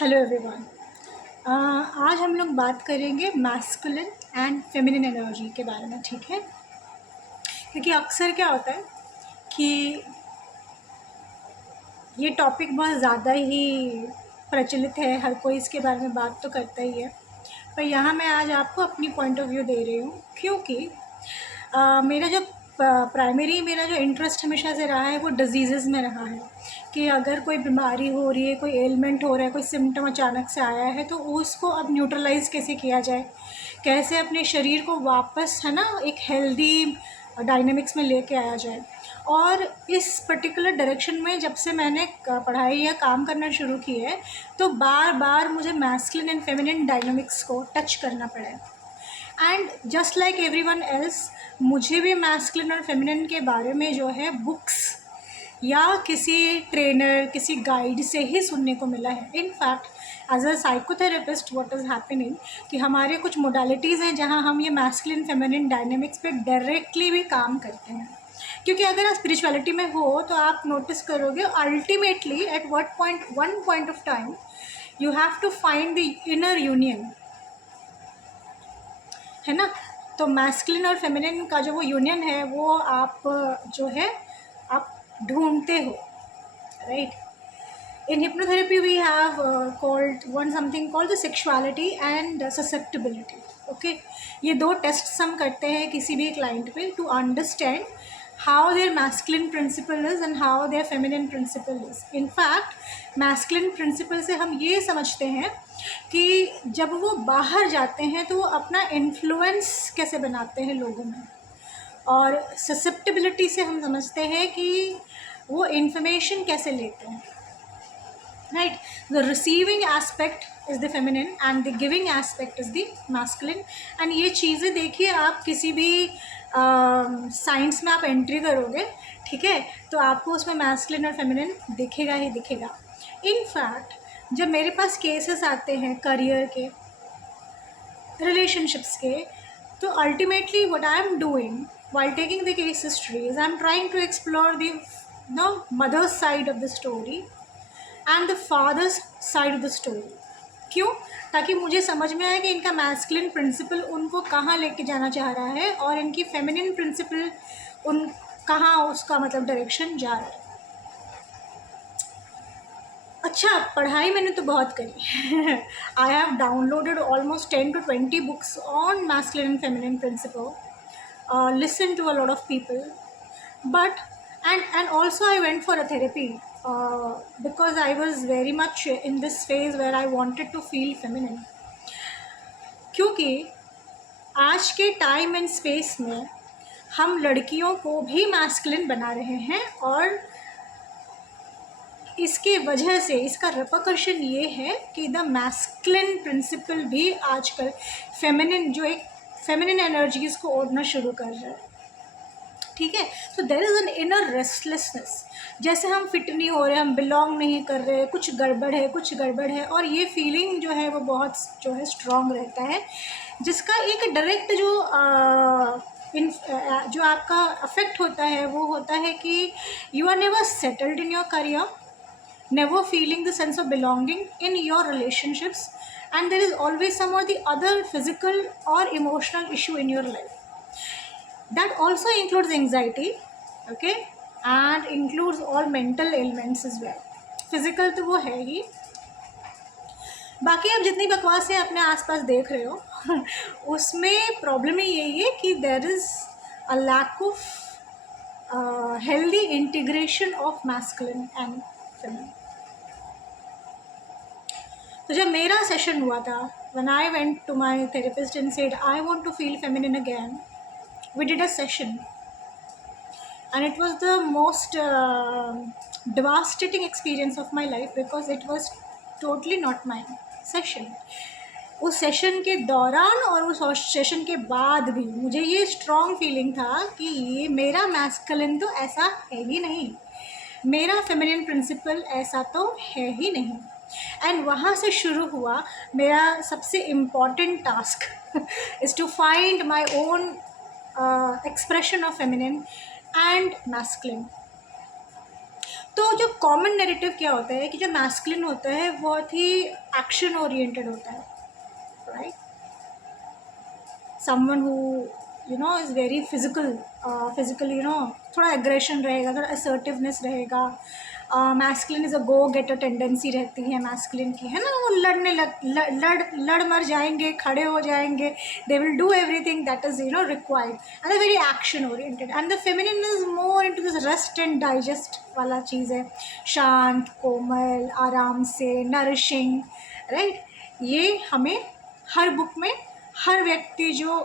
Hello everyone. आज हम लोग बात करेंगे मैस्कुलिन एंड फेमिनिन एनर्जी के बारे में, ठीक है। क्योंकि अक्सर क्या होता है कि ये टॉपिक बहुत ज़्यादा ही प्रचलित है, हर कोई इसके बारे में बात तो करता ही है, पर यहाँ मैं आज आपको अपनी पॉइंट ऑफ व्यू दे रही हूँ। क्योंकि मेरा जो इंटरेस्ट हमेशा से रहा है वो डिजीज़ में रहा है कि अगर कोई बीमारी हो रही है, कोई एलिमेंट हो रहा है, कोई सिम्टम अचानक से आया है तो उसको अब न्यूट्रलाइज़ कैसे किया जाए, कैसे अपने शरीर को वापस है ना एक हेल्दी डायनेमिक्स में लेके आया जाए। और इस पर्टिकुलर डायरेक्शन में जब से मैंने पढ़ाई या काम करना शुरू की है तो बार बार मुझे मैस्कुलिन एंड फेमिनिन डायनेमिक्स को टच करना पड़ा है। And just like everyone else, मुझे भी मैस्कुलिन और फेमिनिन के बारे में जो है बुक्स या किसी ट्रेनर, किसी गाइड से ही सुनने को मिला है। In fact as a psychotherapist what is happening कि हमारे कुछ मोडालिटीज़ हैं जहां हम ये मैस्कुलिन फेमिनिन डायनेमिक्स पे डायरेक्टली भी काम करते हैं। क्योंकि अगर आप स्पिरिचुअलिटी में हो तो आप नोटिस करोगे ultimately at one point of time you have to find the inner union, है ना। तो मैस्कुलिन और फेमिनिन का जो वो यूनियन है वो आप जो है आप ढूंढते हो, right. In hypnotherapy we have called one something called the sexuality and susceptibility. Okay, ये दो टेस्ट्स हम करते हैं किसी भी क्लाइंट पे to understand how their masculine principle is and how their feminine principle is. In fact masculine principle से हम ये समझते हैं कि जब वो बाहर जाते हैं तो वो अपना इन्फ्लुएंस कैसे बनाते हैं लोगों में, और ससेप्टिबिलिटी से हम समझते हैं कि वो इंफॉर्मेशन कैसे लेते हैं, right. The receiving aspect is the feminine and the giving aspect is the masculine. and ये चीज़ें देखिए, आप किसी भी साइंस में आप एंट्री करोगे, ठीक है, तो आपको उसमें मैस्कुलिन और फेमिनिन दिखेगा ही दिखेगा। इनफैक्ट जब मेरे पास केसेस आते हैं करियर के, रिलेशनशिप्स के, तो ultimately what I am doing while taking the case histories, I am trying to explore the mother's side of the story and the father's side of the story. क्यों? ताकि मुझे समझ में आए कि इनका मैस्कुलिन प्रिंसिपल उनको कहाँ लेके जाना चाह रहा है और इनकी फेमिनिन प्रिंसिपल उन कहाँ उसका मतलब डायरेक्शन जा रहा है। अच्छा, पढ़ाई मैंने तो बहुत करी I have downloaded almost 10 to 20 books on masculine and feminine principle, listen to a lot of people, but and also I went for a therapy because I was very much in this phase where I wanted to feel feminine. क्योंकि आज के time and space में हम लड़कियों को भी masculine बना रहे हैं, और इसके वजह से इसका रिपरकशन ये है कि द मैस्कुलिन प्रिंसिपल भी आजकल फेमिनिन जो एक फेमिनिन एनर्जीज़ को ओढ़ना शुरू कर रहा है, ठीक है। So there is an inner restlessness, जैसे हम फिट नहीं हो रहे, हम बिलोंग नहीं कर रहे, कुछ गड़बड़ है, और ये फीलिंग जो है वो बहुत जो है स्ट्रॉन्ग रहता है, जिसका एक डायरेक्ट जो आपका अफेक्ट होता है वो होता है कि you are never settled in your career, never feeling the sense of belonging in your relationships, and there is always some और द अदर फिजिकल और emotional issue in your life. That also includes anxiety, okay, and includes all mental ailments as well. Physical तो वो है ही, बाकी आप जितनी बकवासें अपने आसपास देख रहे हो उसमें प्रॉब्लम ही यही है कि there is a lack of healthy integration of masculine and feminine. तो जब मेरा सेशन हुआ था, when I went to my therapist and said I want to feel feminine again, we did a session and it was the most devastating experience of my life because it was totally not my session. उस session के दौरान और उस session के बाद भी मुझे ये स्ट्रॉन्ग फीलिंग था कि ये मेरा मैस्कुलिन तो ऐसा है ही नहीं, मेरा फेमिनिन प्रिंसिपल ऐसा तो है ही नहीं। एंड वहाँ से शुरू हुआ मेरा सबसे important task is to find my own expression of feminine and masculine. तो जो कॉमन नैरेटिव क्या होता है कि जो मैस्कुलिन होता है बहुत ही एक्शन ओरिएंटेड होता है, right, someone who is very physical थोड़ा एग्रेशन रहेगा, थोड़ा असर्टिवनेस रहेगा। Masculine is a go getter tendency रहती है मैस्कुलिन की, है ना, वो लड़ मर जाएंगे, खड़े हो जाएंगे, they will do everything that is required and very action oriented. And the feminine is more into this rest and digest वाला चीज़ है, शांत, कोमल, आराम से, नरिशिंग, राइट। ये हमें हर बुक में हर व्यक्ति जो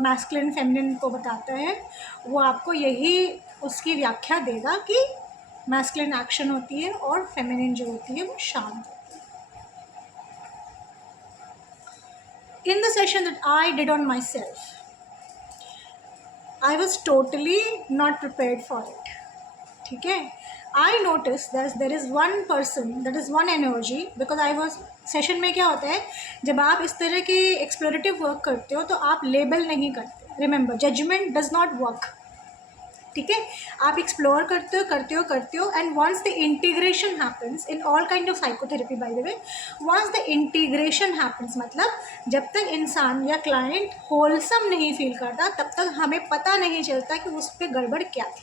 मैस्कुलिन फेमिनिन को बताता है वो आपको यही उसकी व्याख्या देगा कि मैस्कुलिन एक्शन होती है और फेमिनिन जो होती है वो शांत होती है। In the session that I did on my self, I was totally not prepared for it, ठीक है। I notice that there is one person, that is one energy, because I was session में क्या होता है जब आप इस तरह की एक्सप्लोरेटिव वर्क करते हो तो आप लेबल नहीं करते, remember judgment does not work, ठीक है। आप एक्सप्लोर करते हो and once the integration happens in all kind of psychotherapy, by the way, once the integration happens मतलब जब तक इंसान या क्लाइंट होलसम नहीं फील करता तब तक हमें पता नहीं चलता कि उस पर गड़बड़ क्या थी।